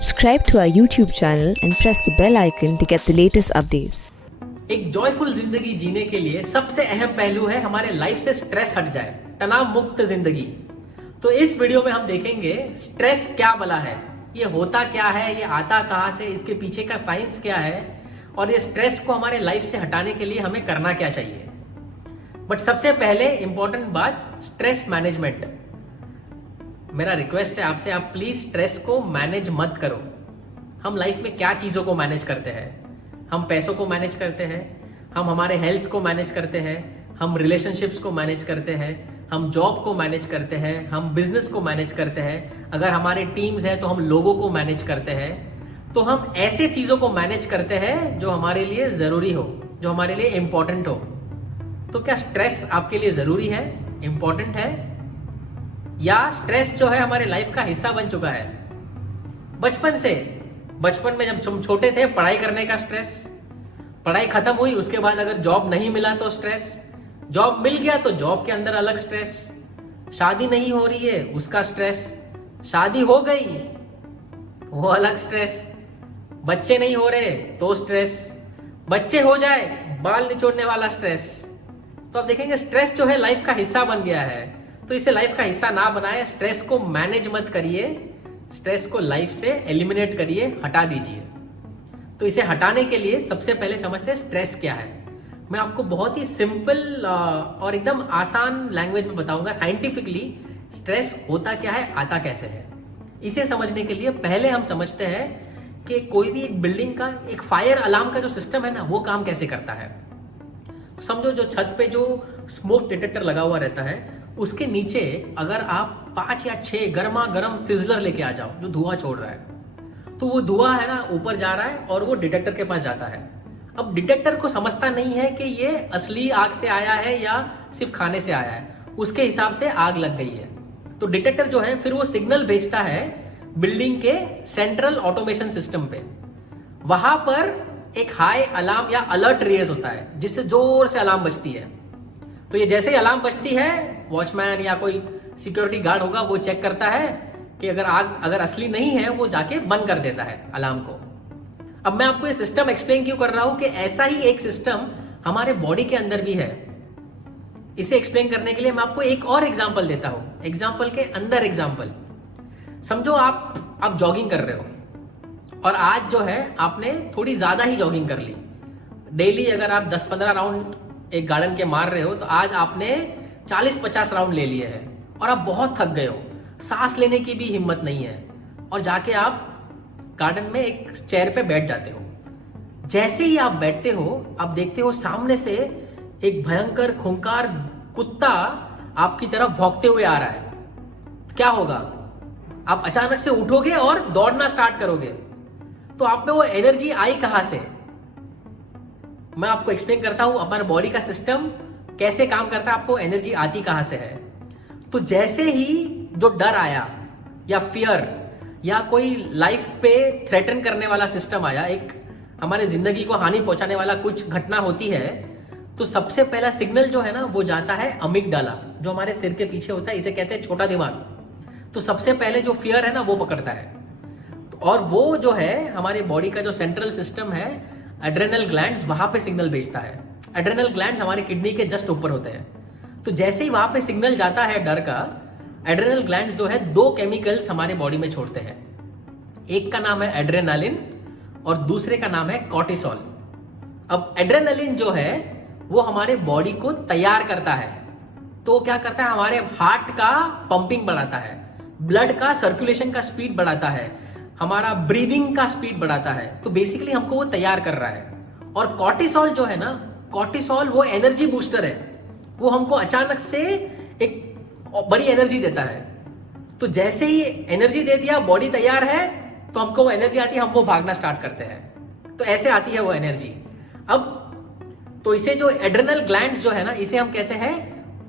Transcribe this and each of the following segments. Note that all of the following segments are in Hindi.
Subscribe to our YouTube channel and press the bell icon to get the latest updates. एक जॉयफुल जिंदगी जीने के लिए सबसे अहम पहलू है हमारे लाइफ से स्ट्रेस हट जाए, तनाव मुक्त जिंदगी। तो इस वीडियो में हम देखेंगे स्ट्रेस क्या बला है, ये होता क्या है, ये आता कहां से, इसके पीछे का साइंस क्या है और ये स्ट्रेस को हमारे लाइफ से हटाने के लिए हमें करना क्या चाहिए। बट सबसे पहले इंपॉर्टेंट बात, स्ट्रेस मैनेजमेंट। मेरा रिक्वेस्ट है आपसे, आप प्लीज स्ट्रेस को मैनेज मत करो। हम लाइफ में क्या चीजों को मैनेज करते हैं? हम पैसों को मैनेज करते हैं, हम हमारे हेल्थ को मैनेज करते हैं, हम रिलेशनशिप्स को मैनेज करते हैं, हम जॉब को मैनेज करते हैं, हम बिजनेस को मैनेज करते हैं, अगर हमारे टीम्स है तो हम लोगों को मैनेज करते हैं। तो हम ऐसे चीजों को मैनेज करते हैं जो हमारे लिए जरूरी हो, जो हमारे लिए इंपॉर्टेंट हो। तो क्या स्ट्रेस आपके लिए जरूरी है, इंपॉर्टेंट है, या स्ट्रेस जो है हमारे लाइफ का हिस्सा बन चुका है? बचपन में जब हम छोटे थे, पढ़ाई करने का स्ट्रेस, पढ़ाई खत्म हुई उसके बाद अगर जॉब नहीं मिला तो स्ट्रेस, जॉब मिल गया तो जॉब के अंदर अलग स्ट्रेस, शादी नहीं हो रही है उसका स्ट्रेस, शादी हो गई वो अलग स्ट्रेस, बच्चे नहीं हो रहे तो स्ट्रेस, बच्चे हो जाए बाल निचोड़ने वाला स्ट्रेस। तो आप देखेंगे स्ट्रेस जो है लाइफ का हिस्सा बन गया है। तो इसे लाइफ का हिस्सा ना बनाए, स्ट्रेस को मैनेज मत करिए, स्ट्रेस को लाइफ से एलिमिनेट करिए, हटा दीजिए। तो इसे हटाने के लिए सबसे पहले समझते हैं स्ट्रेस क्या है। मैं आपको बहुत ही सिंपल और एकदम आसान लैंग्वेज में बताऊंगा, साइंटिफिकली स्ट्रेस होता क्या है, आता कैसे है। इसे समझने के लिए पहले हम समझते हैं कि कोई भी एक बिल्डिंग का एक फायर अलार्म का जो सिस्टम है ना, वो काम कैसे करता है। समझो जो छत पे जो स्मोक डिटेक्टर लगा हुआ रहता है, उसके नीचे अगर आप 5 या 6 गर्मा गर्म सिजलर लेके आ जाओ जो धुआं छोड़ रहा है, तो वो धुआं है ना ऊपर जा रहा है और वो डिटेक्टर के पास जाता है। अब डिटेक्टर को समझता नहीं है कि ये असली आग से आया है या सिर्फ खाने से आया है, उसके हिसाब से आग लग गई है। तो डिटेक्टर जो है फिर वो सिग्नल भेजता है बिल्डिंग के सेंट्रल ऑटोमेशन सिस्टम पे। वहां पर एक हाई अलार्म या अलर्ट रेज होता है जिससे जोर से अलार्म बजती है। तो ये जैसे ही अलार्म बजती है, वॉचमैन या कोई सिक्योरिटी गार्ड होगा वो चेक करता है कि अगर आग अगर असली नहीं है, वो जाके बंद कर देता है अलार्म को। अब मैं आपको ये सिस्टम एक्सप्लेन क्यों कर रहा हूं कि ऐसा ही एक सिस्टम हमारे बॉडी के अंदर भी है। इसे एक्सप्लेन करने के लिए मैं आपको एक और एग्जांपल देता हूं, एग्जांपल के अंदर एग्जांपल। समझो आप जॉगिंग कर रहे हो और आज जो है आपने थोड़ी ज्यादा ही जॉगिंग कर ली। डेली अगर आप 10-15 राउंड एक गार्डन के मार रहे हो, तो आज आपने 40-50 राउंड ले लिए हैं और आप बहुत थक गए हो, सांस लेने की भी हिम्मत नहीं है, और जाके आप गार्डन में एक चेयर पे बैठ जाते हो। जैसे ही आप बैठते हो, आप देखते हो सामने से एक भयंकर खूंखार कुत्ता आपकी तरफ भौंकते हुए आ रहा है। तो क्या होगा? आप अचानक से उठोगे और दौड़ना स्टार्ट करोगे। तो आप में वो एनर्जी आई कहां से? मैं आपको एक्सप्लेन करता हूं हमारे बॉडी का सिस्टम कैसे काम करता है, आपको एनर्जी आती कहां से है। तो जैसे ही जो डर आया या फियर या कोई लाइफ पे थ्रेटन करने वाला सिस्टम आया, एक हमारे जिंदगी को हानि पहुंचाने वाला कुछ घटना होती है, तो सबसे पहला सिग्नल जो है ना, वो जाता है अमिगडाला, जो हमारे सिर के पीछे होता है, इसे कहते हैं छोटा दिमाग। तो सबसे पहले जो फियर है ना, वो पकड़ता है। और वो जो है हमारे बॉडी का जो सेंट्रल सिस्टम है, एड्रेनल ग्लैंड्स, वहां पे सिग्नल भेजता है। एड्रेनल ग्लैंड्स हमारे किडनी के जस्ट ऊपर होते हैं। तो जैसे ही वहां पे सिग्नल जाता है डर का, एड्रेनल ग्लैंड्स जो है 2 केमिकल्स हमारे बॉडी में छोड़ते हैं। एक का नाम है एड्रेनालिन और दूसरे का नाम है कॉर्टिसोल। अब एड्रेनालिन जो है वो हमारे बॉडी को तैयार करता है। तो क्या करता है? हमारे हार्ट का पंपिंग बढ़ाता है, ब्लड का सर्कुलेशन का स्पीड बढ़ाता है, हमारा ब्रीदिंग का स्पीड बढ़ाता है। तो बेसिकली हमको वो तैयार कर रहा है। और कॉर्टिसोल जो है ना, कॉर्टिसोल वो एनर्जी बूस्टर है, वो हमको अचानक से एक बड़ी एनर्जी देता है। तो जैसे ही एनर्जी दे दिया, बॉडी तैयार है, तो हमको वो एनर्जी आती है, हम वो भागना स्टार्ट करते हैं। तो ऐसे आती है वो एनर्जी। अब तो इसे जो एड्रेनल ग्लैंड्स जो है ना, इसे हम कहते हैं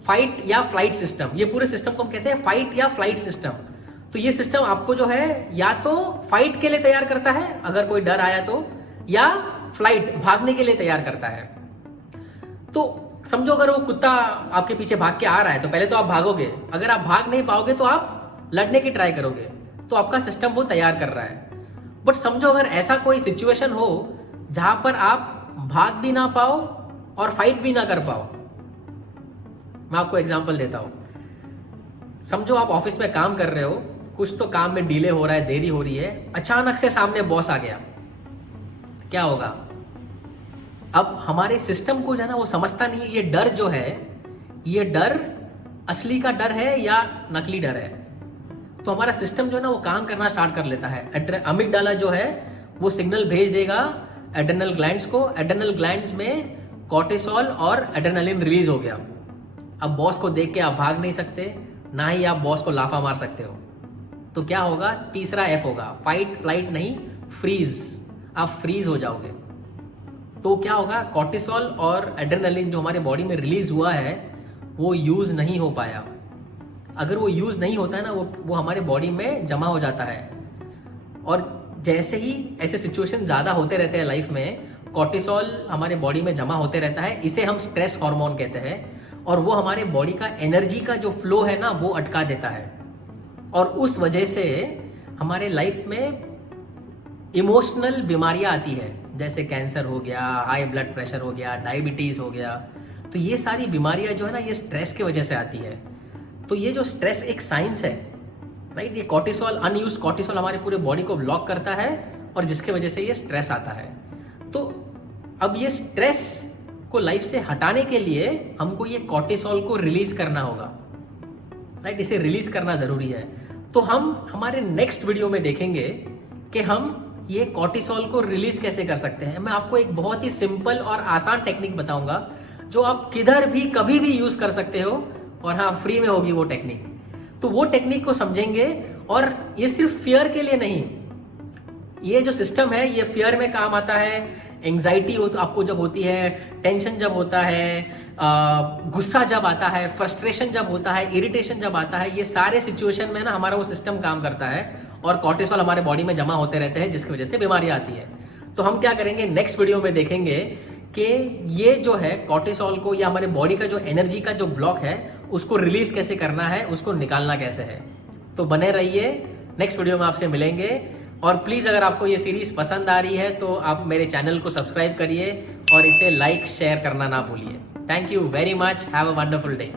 फाइट या फ्लाइट सिस्टम। ये पूरे सिस्टम को हम कहते हैं फाइट या फ्लाइट सिस्टम। तो ये सिस्टम आपको जो है या तो फाइट के लिए तैयार करता है अगर कोई डर आया तो, या फ्लाइट भागने के लिए तैयार करता है। तो समझो अगर वो कुत्ता आपके पीछे भाग के आ रहा है, तो पहले तो आप भागोगे। अगर आप भाग नहीं पाओगे तो आप लड़ने की ट्राई करोगे। तो आपका सिस्टम वो तैयार कर रहा है। बट समझो अगर ऐसा कोई सिचुएशन हो जहां पर आप भाग भी ना पाओ और फाइट भी ना कर पाओ। मैं आपको एग्जांपल देता हूं। समझो आप ऑफिस में काम कर रहे हो, कुछ तो काम में डिले हो रहा है, देरी हो रही है, अचानक से सामने बॉस आ गया, क्या होगा? अब हमारे सिस्टम को जो है ना वो समझता नहीं है ये डर जो है, ये डर असली का डर है या नकली डर है। तो हमारा सिस्टम जो है ना वो काम करना स्टार्ट कर लेता है। अमिगडाला जो है वो सिग्नल भेज देगा एड्रेनल ग्लैंड्स को। एड्रेनल ग्लैंड्स में कॉर्टिसोल और एड्रेनलिन रिलीज हो गया। अब बॉस को देख के आप भाग नहीं सकते, ना ही आप बॉस को लाफा मार सकते हो। तो क्या होगा? तीसरा एफ होगा, फाइट फ्लाइट नहीं, फ्रीज। आप फ्रीज हो जाओगे। तो क्या होगा? कॉर्टिसोल और एड्रेनलिन जो हमारे बॉडी में रिलीज हुआ है वो यूज नहीं हो पाया। अगर वो यूज नहीं होता है ना वो हमारे बॉडी में जमा हो जाता है। और जैसे ही ऐसे सिचुएशन ज्यादा होते रहते हैं लाइफ में, कॉर्टिसोल हमारे बॉडी में जमा होते रहता है। इसे हम स्ट्रेस हार्मोन कहते हैं। और वो हमारे बॉडी का एनर्जी का जो फ्लो है ना वो अटका देता है। और उस वजह से हमारे लाइफ में इमोशनल बीमारियां आती है, जैसे कैंसर हो गया, हाई ब्लड प्रेशर हो गया, डायबिटीज हो गया। तो ये सारी बीमारियां जो है ना ये स्ट्रेस की वजह से आती है। तो ये जो स्ट्रेस एक साइंस है, राइट? ये कॉर्टिसोल, अनयूज कॉर्टिसोल हमारे पूरे बॉडी को ब्लॉक करता है और जिसके वजह से ये स्ट्रेस आता है। तो अब ये स्ट्रेस को लाइफ से हटाने के लिए हमको ये कॉर्टिसोल को रिलीज करना होगा, राइट? इसे रिलीज करना जरूरी है। तो हम हमारे नेक्स्ट वीडियो में देखेंगे कि हम ये कॉर्टिसोल को रिलीज कैसे कर सकते हैं। मैं आपको एक बहुत ही सिंपल और आसान टेक्निक बताऊंगा जो आप किधर भी कभी भी यूज कर सकते हो, और हाँ, फ्री में होगी वो टेक्निक। तो वो टेक्निक को समझेंगे। और ये सिर्फ फियर के लिए नहीं, ये जो सिस्टम है ये फियर में काम आता है, एंग्जाइटी हो तो आपको जब होती है, टेंशन जब होता है, गुस्सा जब आता है, फ्रस्ट्रेशन जब होता है, इरिटेशन जब आता है, ये सारे सिचुएशन में ना हमारा वो सिस्टम काम करता है और कॉर्टिसोल हमारे बॉडी में जमा होते रहते हैं, जिसकी वजह से बीमारियां आती है। तो हम क्या करेंगे, नेक्स्ट वीडियो में देखेंगे कि ये जो है कॉर्टिसोल को या हमारे बॉडी का जो एनर्जी का जो ब्लॉक है उसको रिलीज कैसे करना है, उसको निकालना कैसे है। तो बने रहिए, नेक्स्ट वीडियो में आपसे मिलेंगे। और प्लीज अगर आपको ये सीरीज पसंद आ रही है तो आप मेरे चैनल को सब्सक्राइब करिए और इसे लाइक शेयर करना ना भूलिए। Thank you very much, have a wonderful day.